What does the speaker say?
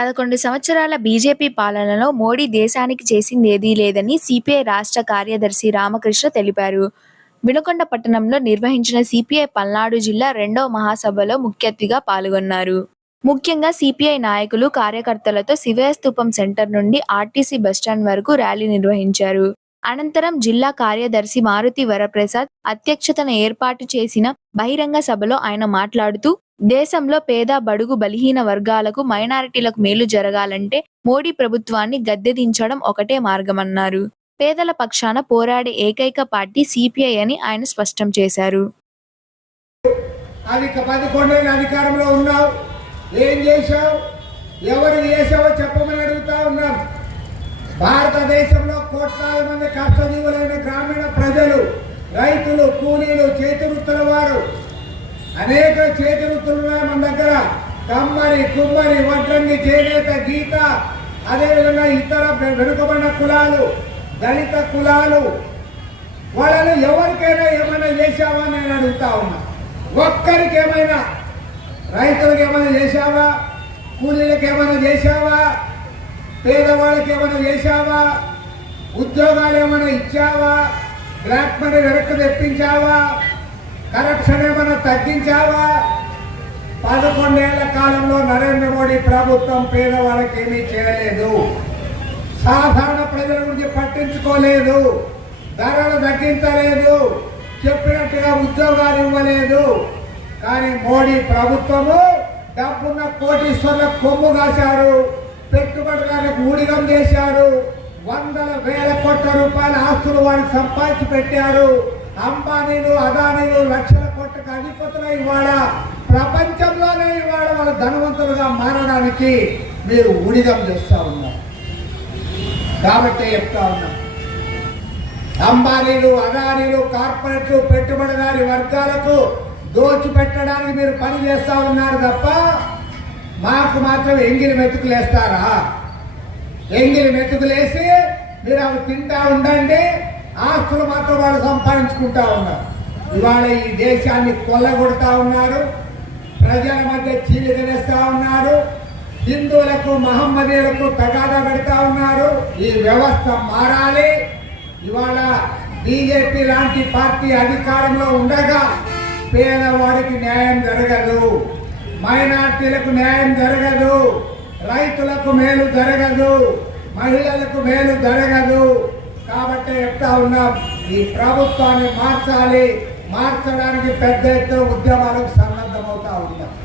పదకొండు సంవత్సరాల బీజేపీ పాలనలో మోడీ దేశానికి చేసిందేదీ లేదని సిపిఐ రాష్ట్ర కార్యదర్శి రామకృష్ణ తెలిపారు. వినుకొండ పట్టణంలో నిర్వహించిన సిపిఐ పల్నాడు జిల్లా రెండవ మహాసభలో ముఖ్య అతిథిగా పాల్గొన్నారు. ముఖ్యంగా సిపిఐ నాయకులు, కార్యకర్తలతో శివయస్తూపం స్థూపం సెంటర్ నుండి ఆర్టీసీ బస్టాండ్ వరకు ర్యాలీ నిర్వహించారు. అనంతరం జిల్లా కార్యదర్శి మారుతి వరప్రసాద్ అధ్యక్షతన ఏర్పాటు చేసిన బహిరంగ సభలో ఆయన మాట్లాడుతూ దేశంలో పేద బడుగు బలహీన వర్గాలకు మైనారిటీలకు మేలు జరగాలంటే మోడీ ప్రభుత్వాన్ని గద్దెదించడం ఒకటే మార్గమన్నారు. పేదల పక్షాన పోరాడే ఏకైక పార్టీ సిపిఐ అని ఆయన స్పష్టం చేశారు. అధికారంలో ఉన్నావు ఏం చేశావు ఎవరు చేసావో చెప్పమని అడుగుతా ఉన్నాం భారతదేశంలో కోట్లాది మంది కష్టజీవులైన గ్రామీణ ప్రజలు రైతులు కూలీలు చేతి వృత్తుల వారు అనేక చేతివృత్తులు ఉన్నాయి మన దగ్గర. కమ్మరి కుమ్మరి వడ్రంగి చేనేత గీత అదేవిధంగా ఇతర వెనుకబడిన కులాలు దళిత కులాలు. వాళ్ళని ఎవరికైనా ఏమైనా చేశావా నేను అడుగుతా ఉన్నా. ఒక్కరికి ఏమైనా రైతులకు ఏమైనా చేశావా? కూలీలకు ఏమైనా చేశావా? పేదవాళ్ళకి ఏమైనా చేశావా? ఉద్యోగాలు ఏమైనా ఇచ్చావా? బ్లాక్ మనీ వెనక్కి తెప్పించావా? కరప్షన్ ఏమైనా తగ్గించావా? పదకొండేళ్ళ కాలంలో నరేంద్ర మోడీ ప్రభుత్వం పేదవాళ్ళకి ఏమీ చేయలేదు. సాధారణ ప్రజల గురించి పట్టించుకోలేదు. ధరలు తగ్గించలేదు. చెప్పినట్టుగా ఉద్యోగాలు ఇవ్వలేదు. కానీ మోడీ ప్రభుత్వము డబ్బున్న కోటీశ్వర్ల కొమ్ము కాశారు. పెట్టుబడిదారులకు ఊడిగం చేశారు. వందల వేల కోట్ల రూపాయల ఆస్తులు వారికి సంపాదించి పెట్టారు. అంబానీలు అదానీలు లక్షల యొక్క అధిపతులై ఇవాళ ప్రపంచంలోనే ఇవాళ వాళ్ళ ధనవంతులుగా మారడానికి మీరు ఉడిదం చేస్తా ఉన్నారు. కాబట్టి చెప్తా ఉన్నాం. అంబానీలు అదానీలు కార్పొరేట్లు పెట్టుబడిదారి వర్గాలకు దోచిపెట్టడానికి మీరు పని చేస్తూ ఉన్నారు తప్ప మాకు మాత్రం ఎంగిలి మెతుకులేస్తారా ఎంగిలి మెతుకులేసి మీరు అవి తింటా ఉండండి ఆస్తులు మాత్రం వాళ్ళు సంపాదించుకుంటా ఉన్నారు. ఇవాళ ఈ దేశాన్ని కొల్లగొడతా ఉన్నారు ప్రజల మధ్య చీలికనేస్తా ఉన్నారు హిందువులకు మహమ్మదీయులకు తగాదా పెడతా ఉన్నారు. ఈ వ్యవస్థ మారాలి. ఇవాళ బీజేపీ లాంటి పార్టీ అధికారంలో ఉండగా పేదవాడికి న్యాయం జరగదు మైనార్టీలకు న్యాయం జరగదు రైతులకు మేలు జరగదు మహిళలకు మేలు జరగదు. కాబట్టి చెప్తా ఉన్నాం ఈ ప్రభుత్వాన్ని మార్చాలి. మార్చడానికి పెద్ద ఎత్తున ఉద్యమాలకు సన్నద్ధమవుతా ఉంటాం